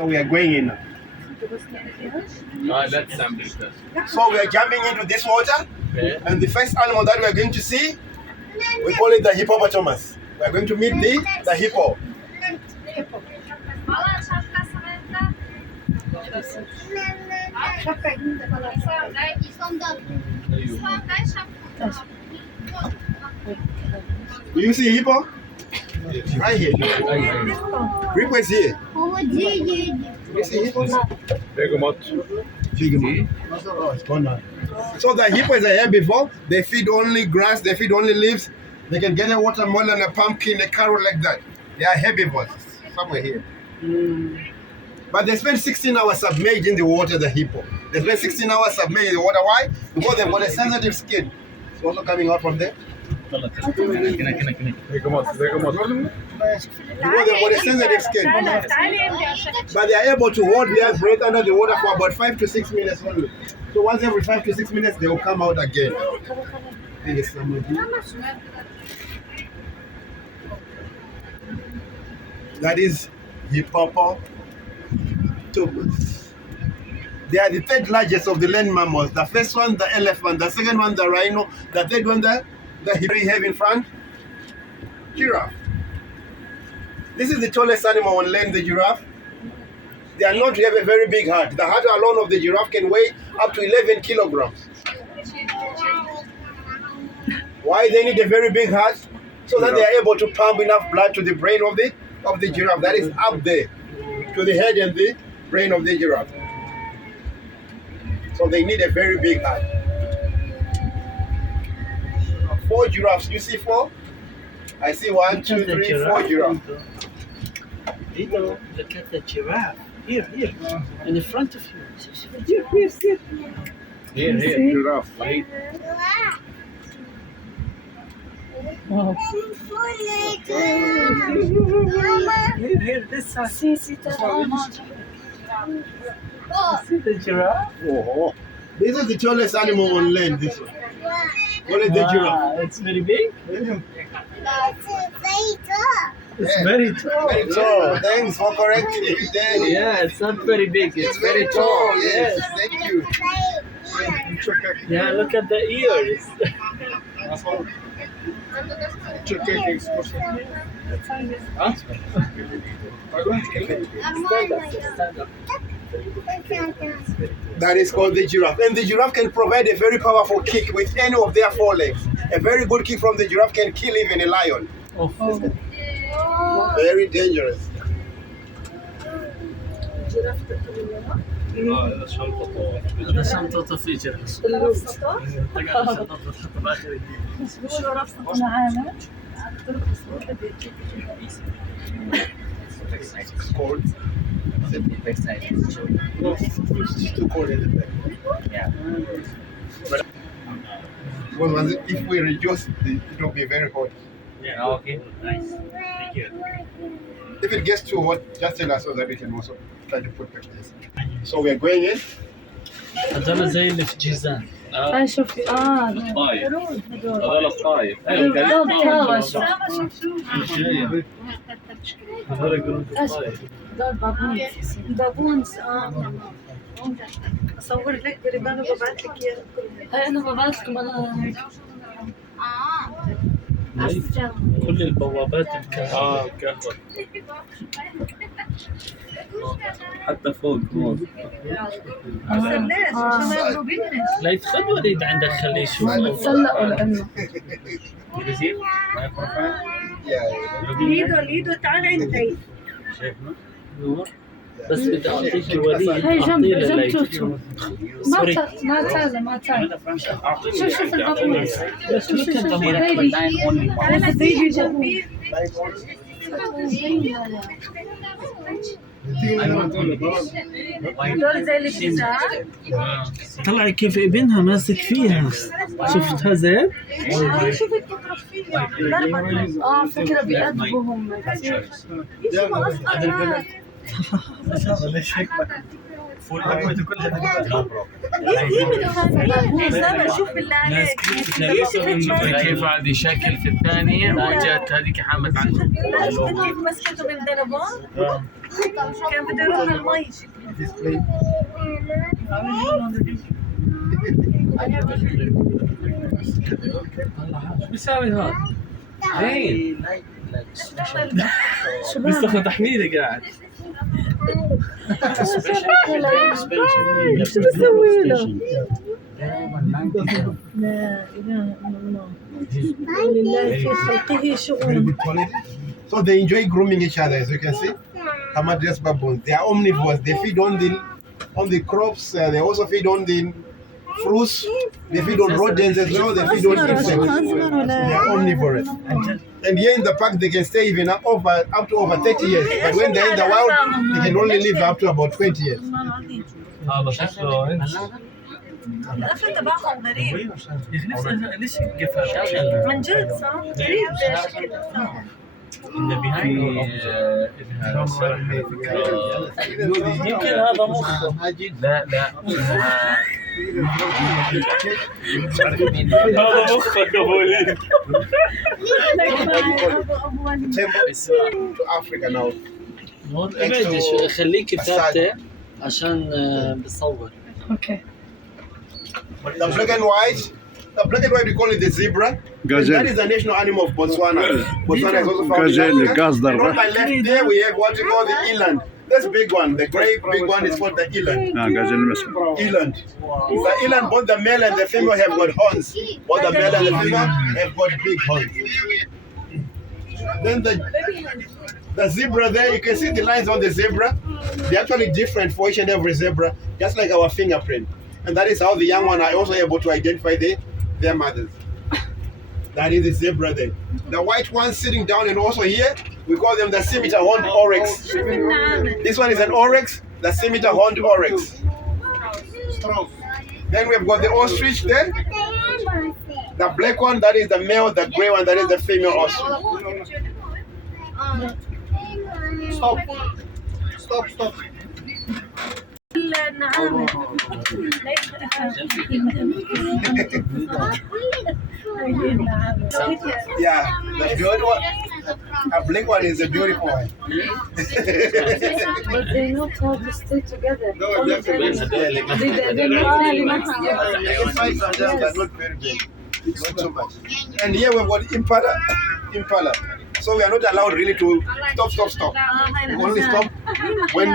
So we are going in now. So we are jumping into this water, and the first animal that we are going to see, we call it the hippopotamus. We are going to meet the hippo. Do you see hippo? Right here. Hippo is here. You see hippo? Oh, it's gone now. So the hippo is a herbivore. They feed only grass. They feed only leaves. They can get a watermelon, a pumpkin, a carrot like that. They are herbivores. Somewhere here. But they spend 16 hours submerged in the water, the hippo. They spend 16 hours submerged in the water. Why? Because they've got a sensitive skin. It's also coming out from there. Because they've got a sensitive skin. But they are able to hold their breath under the water for about 5 to 6 minutes only. So once every 5 to 6 minutes, they will come out again. That is hippopotamus. They are the third largest of the land mammals. The first one, the elephant. The second one, the rhino. The third one, the we have in front, giraffe. This is the tallest animal on land, the giraffe. They are known to have a very big heart. The heart alone of the giraffe can weigh up to 11 kilograms. Why they need a very big heart? So that they are able to pump enough blood to the brain of the giraffe. That is up there, to the head and the brain of the giraffe. So they need a very big heart. 4 giraffes. You see 4? I see 1, 2, 3, 4 giraffes. Look at the giraffe. Here, in the front of you. Here, Giraffe. Wow. Here, this side. See the giraffe? Oh, this is the tallest animal on land. This one. What is the giraffe? It's very big. It's very tall. Very tall. Thanks for correcting me. Yeah, it's not very big. It's very tall. Yes, thank you. Yeah, look at the ears. That is called the giraffe. And the giraffe can provide a very powerful kick with any of their forelegs. A very good kick from the giraffe can kill even a lion. Very dangerous. هذا شنطة في جرس. Well, if we reduce, it will be very hot. Yeah, okay, nice. Thank you. If it gets too hot, just tell us so that we can also try to put back this. So we're going in. هذول زي اللي في جيزان. شوف الطايف. هذول الطايف. هذول يقولون الطايف. بابونز اصور لك بريبان وببعث لك اياه. هاي انا ببعث لكم انا كل البوابات الكهرباء. حتى فوق هون. لا يدخل وليد عندك خليه يشوف. تسلقوا لانه ليدو تعال عندي. شايفنا؟ بس بدي اعطيك الوليد. هاي جنب توتو. ما تعال شوف البابونز. شوف بيبي جنبي. دول زي اللي في طلع كيف ابنها ماسك فيها. شفتها زين؟ شفت تضرب فيها. فكرة بيأدبهم كثير. اصغر. ليش هيك شوف بالله عليك كيف هذه شكل في الثانية وجات هذيك حامت عنه. كيف مسكته بالدربان كان بده يروح المي بيساوي هذا؟ زين. بيستخدم تحميله قاعد. شو بسوي له؟ لا اله الا الله ولله في خلقه شؤون. So they enjoy grooming each other, as you can see. Hamadryas baboons. They are omnivores. They feed on the crops. They also feed on the fruits. They feed on rodents as well. They feed on insects. They are omnivorous. And here in the park, they can stay even up to over 30 years. But when they're in the wild, they can only live up to about 20 years. هذا شكله القفل تبعهم غريب ليش قفل؟ من جد صح؟ غريب يمكن هذا مخ. لا هذا مخك ابوي. To Africa now. ابعد شوي خليك ثابته عشان بصور. اوكي The black and white, we call it the zebra. That is the national animal of Botswana. Botswana is also found in Africa. And on my left there, we have what we call the eland. This big one, the great big one, is called the eland. Eland. The eland, both the male and the female have got horns. Both the male and the female have got big horns. Then the zebra there, you can see the lines on the zebra. They're actually different for each and every zebra, just like our fingerprint. And that is how the young one are also able to identify their mothers. That is the zebra there. The white one sitting down, and also here, we call them the scimitar horned oryx. This one is an oryx, the scimitar horned oryx. Then we've got the ostrich there. The black one, that is the male, the gray one, that is the female ostrich. Stop. Yeah, the good one. A black one is a beautiful one. But they not how to stay together. No, definitely. But not very big. Not so much. And here we've got impala. So we are not allowed really to stop. We only stop when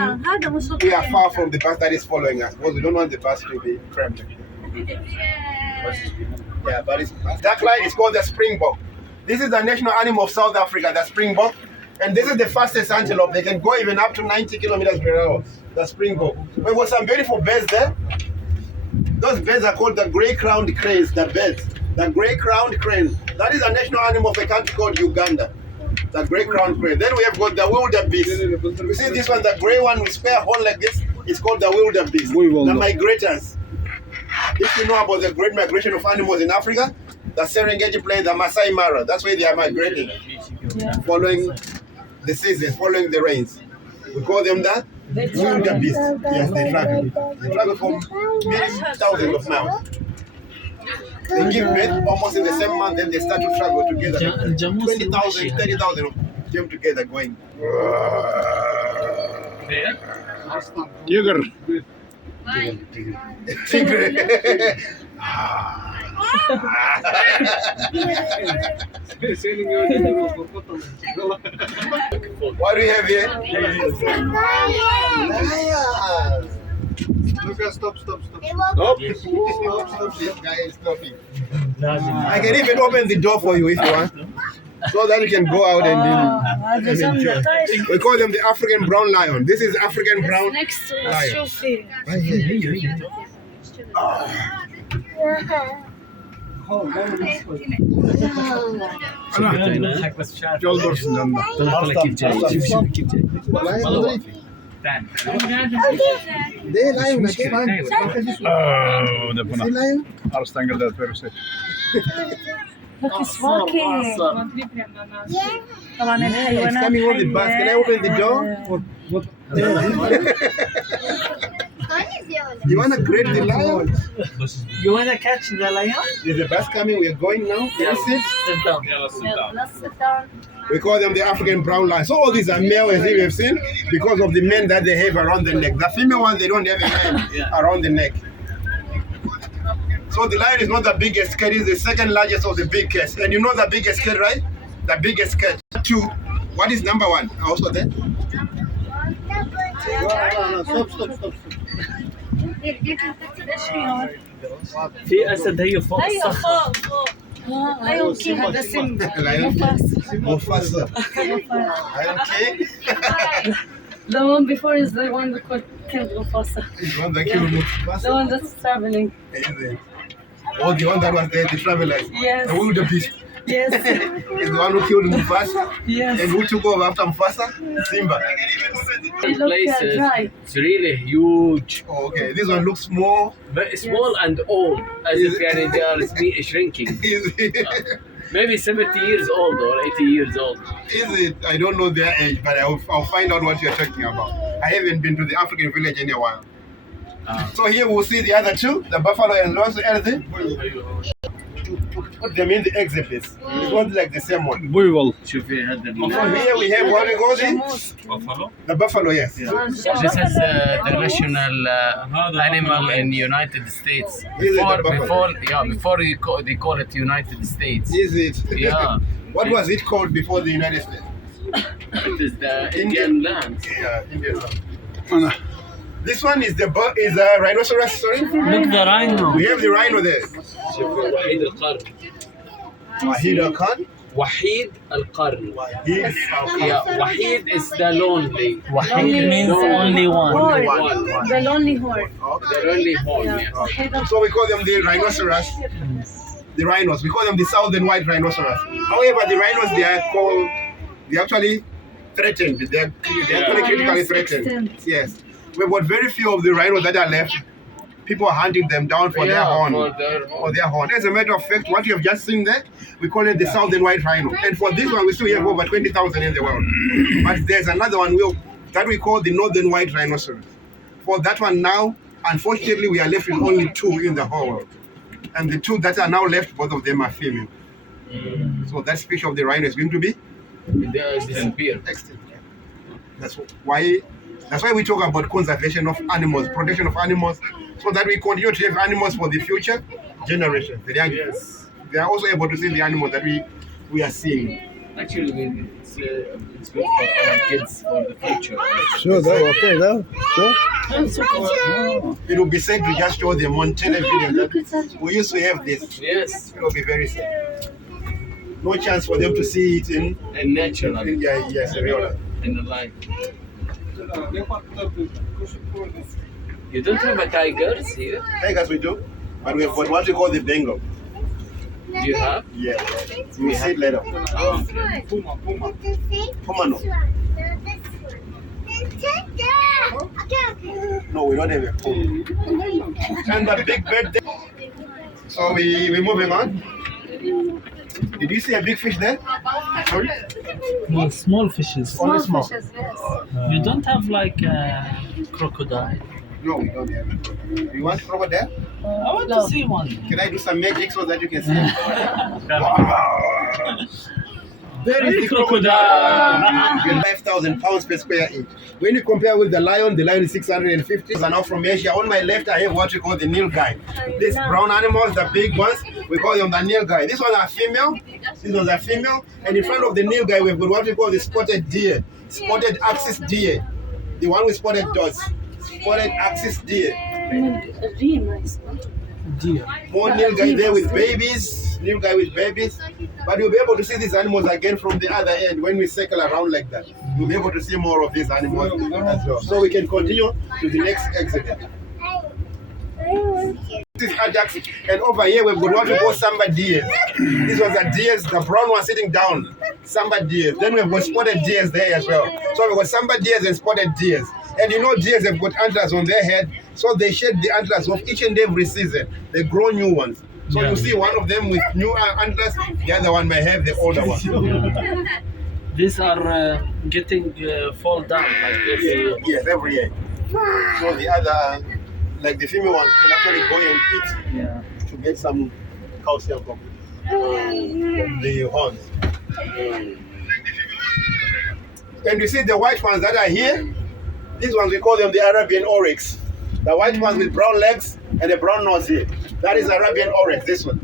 we are far from the bus that is following us, because we don't want the bus to be cramped. Yeah, but that line is called the springbok. This is the national animal of South Africa, the springbok. And this is the fastest antelope. They can go even up to 90 kilometers per hour, the springbok. We've got some beautiful birds there. Those birds are called the grey-crowned cranes, the birds. The grey-crowned crane. That is a national animal of a country called Uganda. The grey-crowned crane. Then we have got the wildebeest. You see this one, the grey one with spare horn like this, is called the wildebeest. The migrators. If you know about the great migration of animals in Africa, the Serengeti Plain, the Masai Mara, that's where they are migrating, following the seasons, following the rains. We call them that wildebeest. Yes, they travel. They travel for many thousands of miles. They give birth almost in the same month, then they start to travel together. 20,000, 30,000 of them together going. Tiger. What do we have here? Lucas, stop. Stop. This guy is stopping. I can even open the door for you if you want, so that you can go out and enjoy. We call them the African brown lion. This is African brown lion. Yol dursun yanında. They lion, that's fine. Oh, ده بنا. Arslan geldi verse. Look, it's walking. طبعا It's coming on the bus. Can I open the door? You wanna grab the lion? You wanna catch the lion? There's a bus coming. We are going now. Yes. Sit down. Let's sit down. We call them the African brown lion. So all these are male, as you have seen, because of the men that they have around the neck. The female ones, they don't have a man around the neck. So the lion is not the biggest cat, it's the second largest of the big cats. And you know the biggest cat, right? The biggest cat. 2. What is number 1? Also there? Stop. في أسد هي فوق هيا الصخرة. فوق. هيا وكي هذا سيمبا. Lion Mufasa. Lion King. The one before is the one that killed Mufasa. Is one that killed Mufasa? The one that's traveling. Is it? Oh, the one that was there, the travelers. Yes. The wildebeest. Yes. Is the one who killed Mufasa? Yes. And who took over after Mufasa? Simba. This Look, place dry. it's really huge, Oh, okay. This one looks small. very small and old, as if يعني they are shrinking. Is it? Maybe 70 years old or 80 years old. Is it? I don't know their age, but I'll find out what you're talking about. I haven't been to the African village in a while. So here we'll see the other 2, the buffalo and also anything. Put them in the exhibits. It's not like the same one. Bull. شوفي هذا So here we have what we call it? Buffalo. The buffalo, yes. This is the national animal in United States. Is it the buffalo? Before they call it United States. Is it? Yeah. What was it called before the United States? It is the Indian land. Yeah, Indian one. This one is the rhinoceros, sorry? Look the rhino. We have the rhino there. وحيد القرن. Wahida Khan. وحيد القرن. He's Yeah, وحيد is the lonely. Wahid means only one. Horn. The lonely horn. The lonely horn. Yeah. Yeah. So we call them the rhinoceros. The rhinos. We call them the southern white rhinoceros. However, the rhinos, they're actually threatened. They're actually critically threatened. Extinct. Yes. We've got very few of the rhinos that are left. People are hunting them down for their horn. For their horn. As a matter of fact, what you have just seen there, we call it the southern white rhino. And for this one, we still have over 20,000 in the world. But there's another one that we call the northern white rhinoceros. For that one now, unfortunately, we are left with only 2 in the whole world. And the 2 that are now left, both of them are female. So that species of the rhino is going to be They disappear. extinct. That's why we talk about conservation of animals, protection of animals, so that we continue to have animals for the future generations. They are also able to see the animals that we are seeing. Actually, it's good for our kids for the future. Sure, okay, sure. It would be sad to just show them on television that we used to have this. Yes, It will be very sad. No chance for them to see it in and natural real life. in the life. You don't have a tigers here? Tigers we do, but we have got what we call the Bengal. Do you have? Yeah, we will see it later. Puma no. No, we don't have a puma. And the big bird there. So we're moving on. Did you see a big fish there? Sorry? No, small fishes. Only small. Fishes, yes. You don't have like a crocodile. No, we don't have it. You want crocodile? I want to see one. Can I do some magic so that you can see? There is the crocodile. 5,000 pounds per square inch. When you compare with the lion is 650. And now from Asia, on my left, I have what we call the nilgai. These brown animals, the big ones, we call them the nilgai. These ones are female. These ones are female. And in front of the nilgai, we've got what we call the spotted deer. Spotted axis deer. The one with spotted dots. Spotted axis deer. Really nice. Deer. More nilgai there with babies. Nilgai with babies. But you'll be able to see these animals again from the other end when we circle around like that. You'll be able to see more of these animals as well. So we can continue to the next exhibit. This is Ajax, and over here we've got what we call samba deers. These ones are deers, the brown one sitting down. Samba deers. Then we've got spotted deers there as well. So we've got samba deers and spotted deers. And you know deers have got antlers on their head, so they shed the antlers off each and every season. They grow new ones. So you see one of them with new antlers, the other one may have the older one. These are getting fall down like this. Yes, every year. So the other like the female ones can actually go and eat to get some calcium from the horns. And you see the white ones that are here, these ones we call them the Arabian oryx. The white ones with brown legs and a brown nose here. That is Arabian oryx, this one.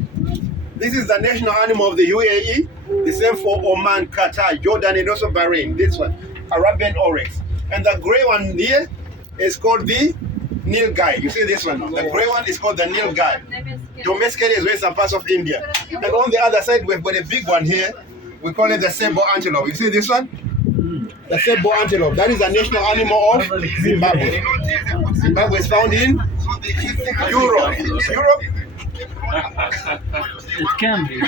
This is the national animal of the UAE. The same for Oman, Qatar, Jordan, and also Bahrain. This one, Arabian oryx. And the gray one here is called the Nilgai. You see this one? The gray one is called the Nilgai. Domesticated is in some parts of India. And on the other side, we've got a big one here. We call it the Sebo antelope. You see this one? The Sebo antelope. That is the national animal of Zimbabwe. Zimbabwe is found in Europe. Europe? It can be.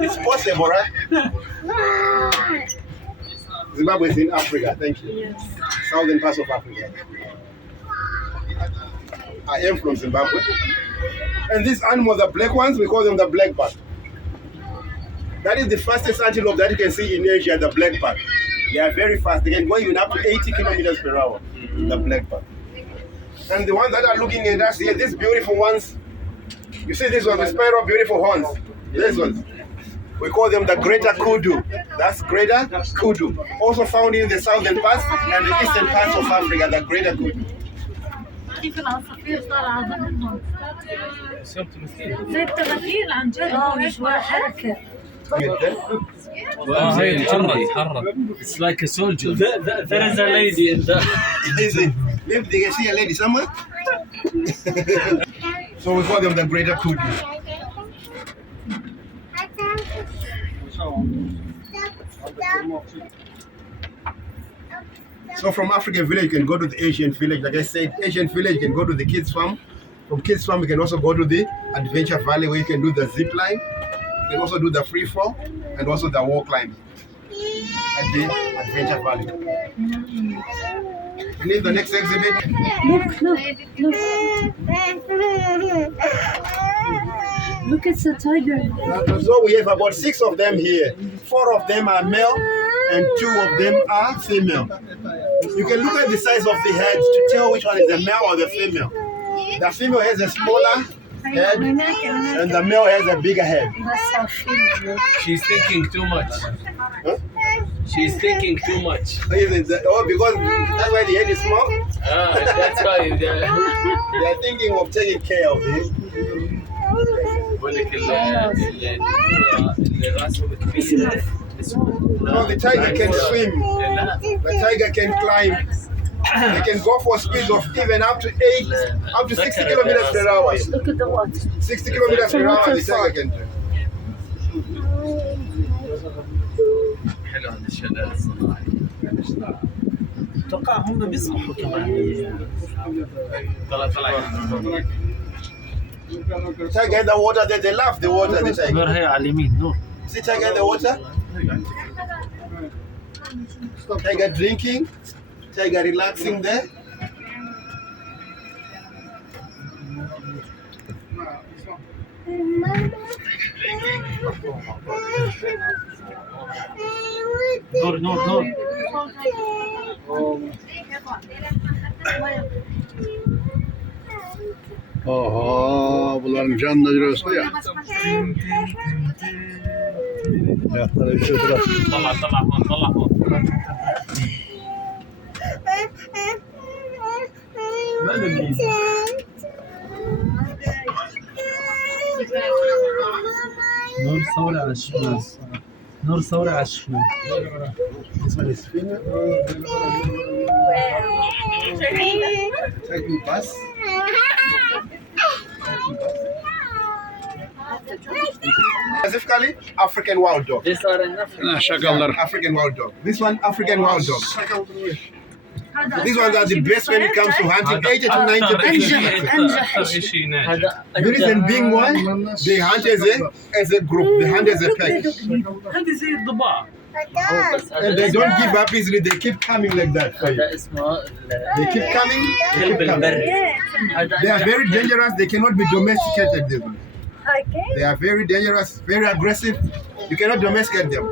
It's possible, right? Zimbabwe is in Africa. Thank you. Yes. Southern parts of Africa. I am from Zimbabwe. And these animals, the black ones, we call them the blackback. That is the fastest antelope that you can see in Asia, the blackback. They are very fast. They can go even up to 80 kilometers per hour, the blackback. And the ones that are looking at us here, these beautiful ones, you see this one, the spiral beautiful horns. These ones. We call them the greater kudu. That's greater kudu. Also found in the southern parts and the eastern parts of Africa, the greater kudu. كيف العصافير طالعة ضمنهم زي التغافيل عن جد مش حركة It's like a soldier. There is a lady in the. Maybe they can see a lady somewhere. So we call them the greater kudu. So from African village, you can go to the Asian village. Like I said, Asian village, you can go to the kids farm. From kids farm, you can also go to the adventure valley where you can do the zip line. You can also do the free fall and also the wall climb at the adventure valley. You need the next exhibit? Look. Look, it's a tiger. So we have about 6 of them here. 4 of them are male and 2 of them are female. You can look at the size of the head to tell which one is the male or the female. The female has a smaller head and the male has a bigger head. She's thinking too much. Huh? She's thinking too much. Because that's why the head is small? That's why. They are thinking of taking care of it. No, the tiger can swim. The tiger can climb. They can go for speeds of even up to 60 kilometers per hour. Look at the water. 60 kilometers per hour the tiger can do. حلو هذا الشلال الصناعي. اتوقع هم بيسبحوا كمان. طلع. Tiger in the water, they love the water. The tiger. نور هي على اليمين نور. See tiger in the water? Tiger drinking. Tiger relaxing there. نور. Oho, bunların canına giriyorsa ya. Ayakları bir şey bırak. طلع هون. نور ثورة على الشمال. نور ثورة على الشمال. This one is female. Take me bus. Specifically, African wild dog. These are enough. Şakallar. African wild dog. This one, African wild dog. These ones are the best when it comes to hunting. 80 to 90%. The reason being one, they hunt as a group. They hunt as a pack. هذه زي الضباع. And they don't give up easily. They keep coming like that for you. هذا اسمه They keep coming. They keep coming. They are very dangerous. They cannot be domesticated. These ones. They are very dangerous, very aggressive. You cannot domesticate them.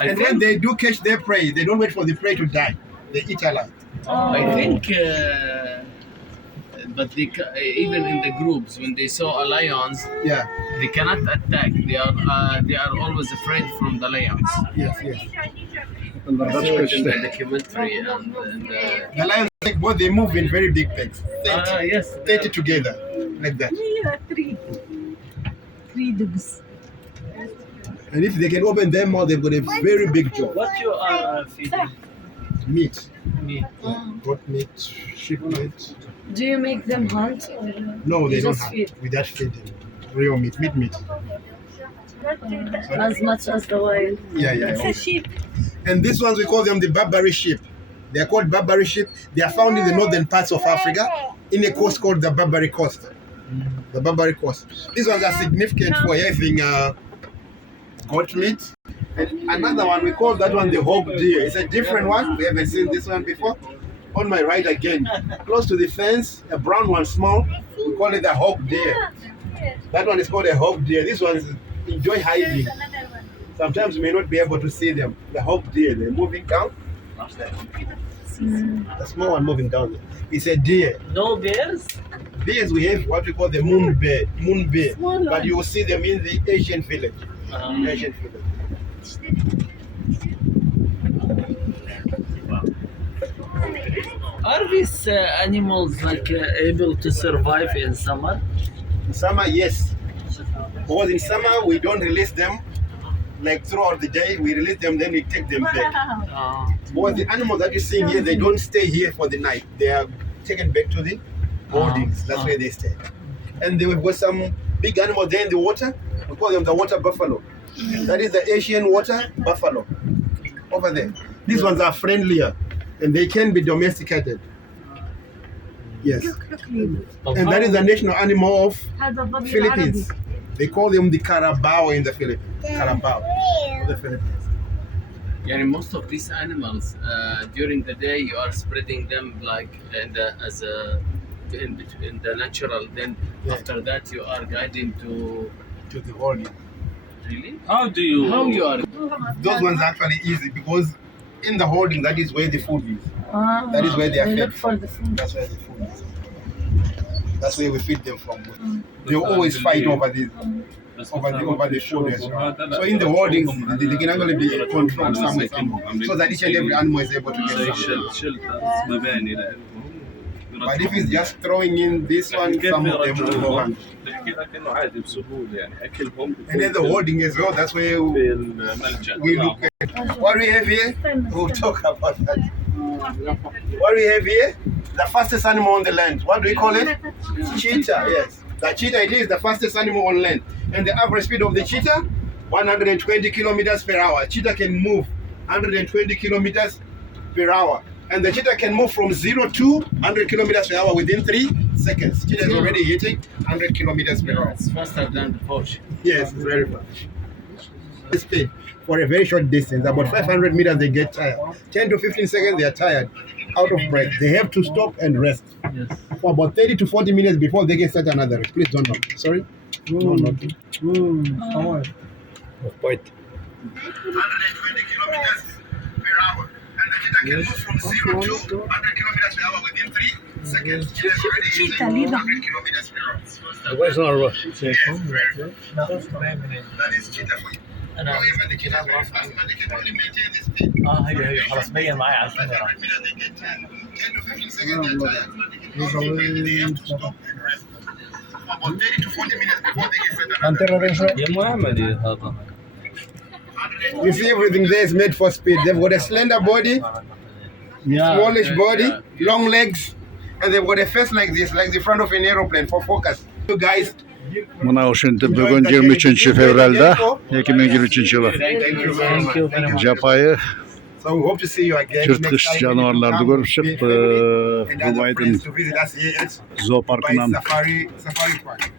And when they do catch their prey, they don't wait for the prey to die. They eat alive. I think but even in the groups when they saw a lions, Yeah. they cannot attack. They are always afraid from the lions. Yes, yes. Bunlar da So çıkıyor in the işte. documentary and The lions, like, both they move in very big packs. 30, yes, 30 together, like that. Yeah, three dogs. And if they can open their mouth, they've got a very big jaw. What you are feeding? Meat, Me. goat meat, sheep meat. Do you make them hunt? Or No, they you don't just have. feed? We just feed them real meat, meat. As much as the wild. Yeah, yeah. It's a sheep. And these ones we call them the Barbary sheep. They are called Barbary sheep. They are found in the northern parts of Africa, in a coast called the Barbary Coast. The Barbary Coast. These ones are significant for having goat meat. And another one, we call that one the hog deer. It's a different one. We haven't seen this one before. On my right again, close to the fence, a brown one, small. We call it the hog deer. That one is called a hog deer. These ones enjoy hiding. Sometimes you may not be able to see them. The hog deer, they're moving down. The small one moving down. It's a deer. No bears? Bears, we have what we call the moon bear, but you will see them in the Asian village. Asian village. Are these animals like able to survive in summer? In summer, yes. Because in summer we don't release them like throughout the day. We release them, then we take them back. Because the animals that you see here, they don't stay here for the night. They are taken back to the holdings. That's where they stay. And we've got some big animals there in the water. We call them the water buffalo. That is the Asian water buffalo over there. These ones are friendlier and they can be domesticated. Yes. And that is the national animal of Philippines. They call them the carabao in the Philippines. Carabao in the Philippines. Yeah, most of these animals during the day you are spreading them like in the natural. Then Yeah. after that you are guiding to To the holding. really. How do you? How you are? Those ones are actually easy because in the holding, that is where the food is. That is where they are They fed look for the food. That's where the food is. That's where we feed them from. They always fight over this, over the food as well. So in the holdings, they can actually be controlled somewhere, so that each and every animal is able to get some. But if it's just throwing in this one, some of them will go on. And then the holding as well, that's where we look at. What we have here, we'll talk about that. What we have here, the fastest animal on the land. What do we call it? Cheetah, yes. The cheetah, it is the fastest animal on land. And the average speed of the cheetah, 120 kilometers per hour. Cheetah can move 120 kilometers per hour. And the cheetah can move from 0 to 100 kilometers per hour within 3 seconds. Cheetah is already hitting 100 kilometers per hour. It's faster than the Porsche. Yes, it's very fast. Speed for a very short distance, about 500 meters, they get tired. 10 to 15 seconds, they are tired, out of breath. They have to stop and rest for about 30 to 40 minutes before they can start another race. Please don't knock. Sorry? No knocking. 120 kilometers per hour. And the cheetah can move from 0 to 100 kilometers per hour within 3 seconds. Cheetah is already hitting 100 kilometers per hour. Yes, very fast. That is cheetah for you. However, the cheetah is very fast, but they can only maintain this speed. خلاص بين معي على الكاميرا. 500 meters, they get tired. 10 to 15 seconds, they're tired. They have to stop and rest. For about 30 to 40 minutes before they get set another. يا محمد هذا. You see, everything there is made for speed. They've got a slender body, smallish body, long legs, and they've got a face like this, like the front of an aeroplane for focus. You guys, Mına şimdi bugün 23 fevral'da 2023 yılı thank you very much. Japayı So we hope to see you again. jırtkış next time. canavarlarda görüşüp And other Dubai'den friends to visit us here at Dubai zooparkından Safari Park.